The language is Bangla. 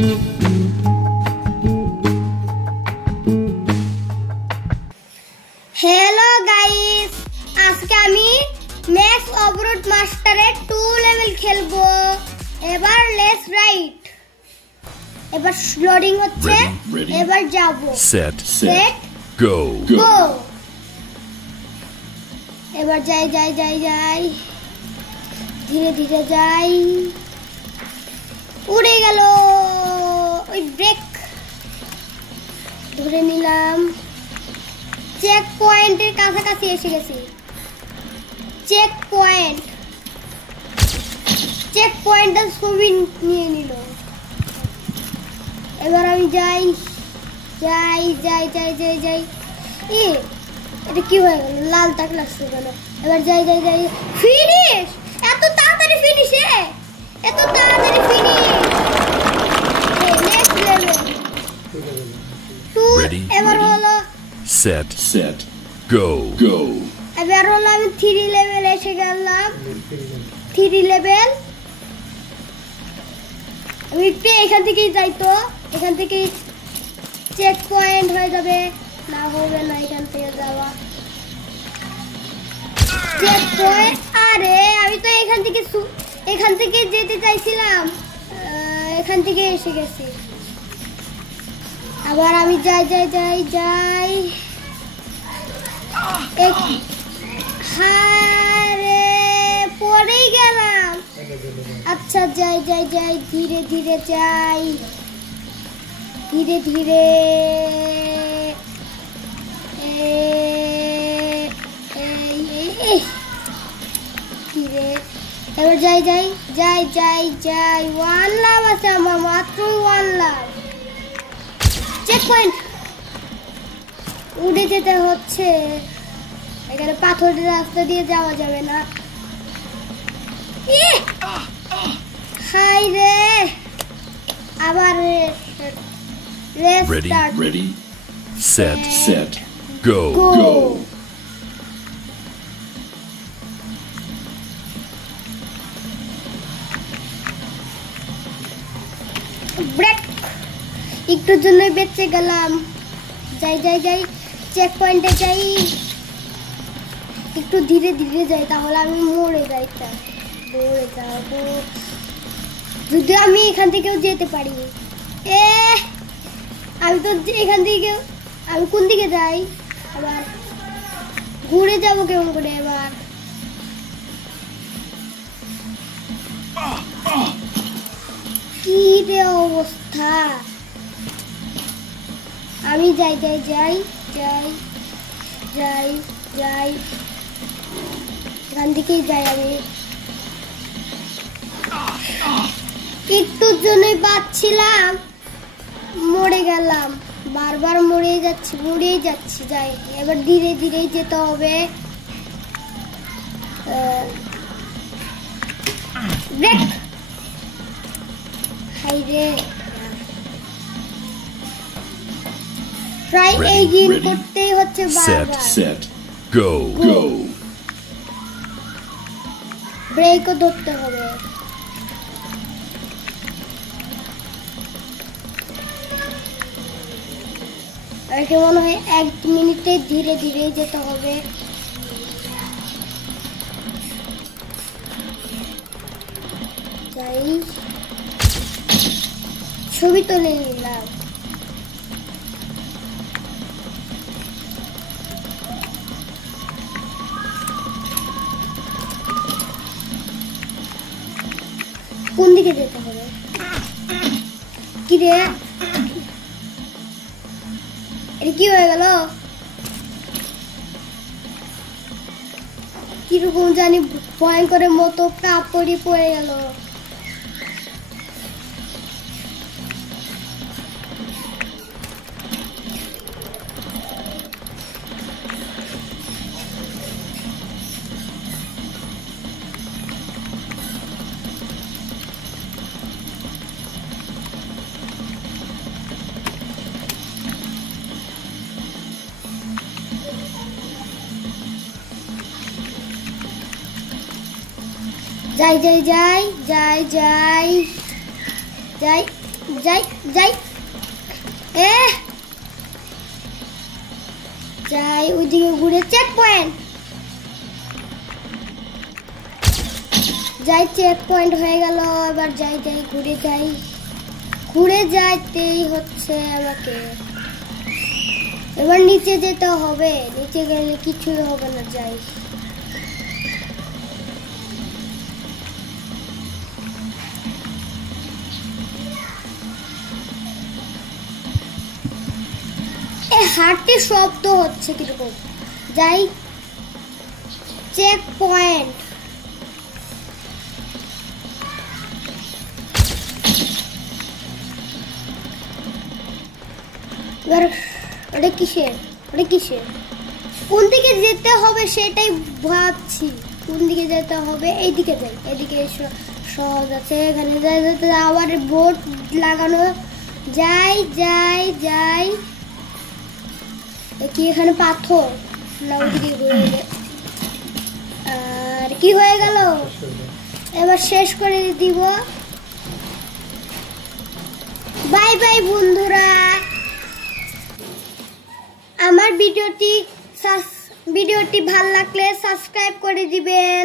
हेलो गाइस, आज के आमी मैक्स ऑफरोड मास्टर 2 लेवल खेलबो। এবার লেটস রাইট। এবার লোডিং হচ্ছে, এবার যাব। Set go. এবার যাই ধীরে ধীরে যাই। উড়ে গেল, ওই ব্রেক ধরে নিলাম। চেক পয়েন্টের কাছাকাছি এসে গেছি। চেক পয়েন্টটা ছবি নিয়ে নিল। এবার আমি যাই। এটা কি হয়ে গেল? লাল টাক লাগছে কেন? এবার যাই ফিনিশ। এত তাড়াতাড়ি ফিনিশ! Next level 2। এবার হলো সেট গো। এবার হলো আমি 3 লেভেল এসে গেলাম। 3 লেভেল আমি এখান থেকেই যাই। তো এখান থেকে চেক পয়েন্ট হয়ে যাবে, না হবে না এখান থেকে যাওয়া। চেক পয়েন্ট, আরে আমি তো এখান থেকে যেতে চাইছিলাম, এখান থেকে এসে গেছি। আবার আমি যাই হারে পড়েই গেলাম। আচ্ছা যাই ধীরে ধীরে যাই। এবার যাই 1 লাভ আছে আমার, মাত্র 1 লাভ। চেক পয়েন্ট, উড়ে যেতে হচ্ছে। এখানে পাথরের রাস্তা দিয়ে যাওয়া যাবে না। হাই রে, আবার ready set go। ব্রেক, একটুর জন্য বেঁচে গেলাম। যাই চেক পয়েন্টে যাই। একটু ধীরে যাই, তাহলে আমি মরে যাবো। যদি আমি এখান থেকেও যেতে পারি। আমি তো এখান থেকে, আমি কোন দিকে যাই? আবার ঘুরে যাবো কেমন করে? এবার কি রে অবস্থা! আমি যাই এখান থেকেই যাই। আমি একটুর জন্যই পাচ্ছিলাম, মরে গেলাম। বারবার মরেই যাচ্ছি। যাই, এবার ধীরে যেতে হবে। ব্রেক, হাইরে ট্রাই এগেইন করতেই হচ্ছে বারবার। Set go. ব্রেকও ধরতে হবে। আমাকে মনে হয় 1 মিনিটে ধীরে যেতে হবে। যাই, ছবি তুলে নিলাম। কোন দিকে যেতে হবে? কি রে, এটা কি হয়ে গেল? কিরকম জানি ভয়ঙ্করের মতো কাপড়ি পড়ে গেল। যাই যাই যাই যাই ওইদিকে ঘুরে চেক পয়েন্ট যাই চেক পয়েন্ট হয়ে গেল এবার যাই যাই ঘুরে যাইতেই হচ্ছে আমাকে এবার নিচে যেতে হবে নিচে গেলে কিছুই হবে না যাই হাঁটতে শব্দ হচ্ছে কিরকম যাই চেক পয়েন্ট এবার ওটা কিসের কোন দিকে যেতে হবে সেটাই ভাবছি কোন দিকে যেতে হবে এইদিকে যাই এদিকে সহজ আছে এখানে যাই আবার বোর্ড লাগানো যাই যাই যাই কি এখানে পাথর না ওইদিকে ঘুরে আর কি হয়ে গেল এবার শেষ করে দিব বাই বাই বন্ধুরা আমার ভিডিওটি ভালো লাগলে সাবস্ক্রাইব করে দিবেন।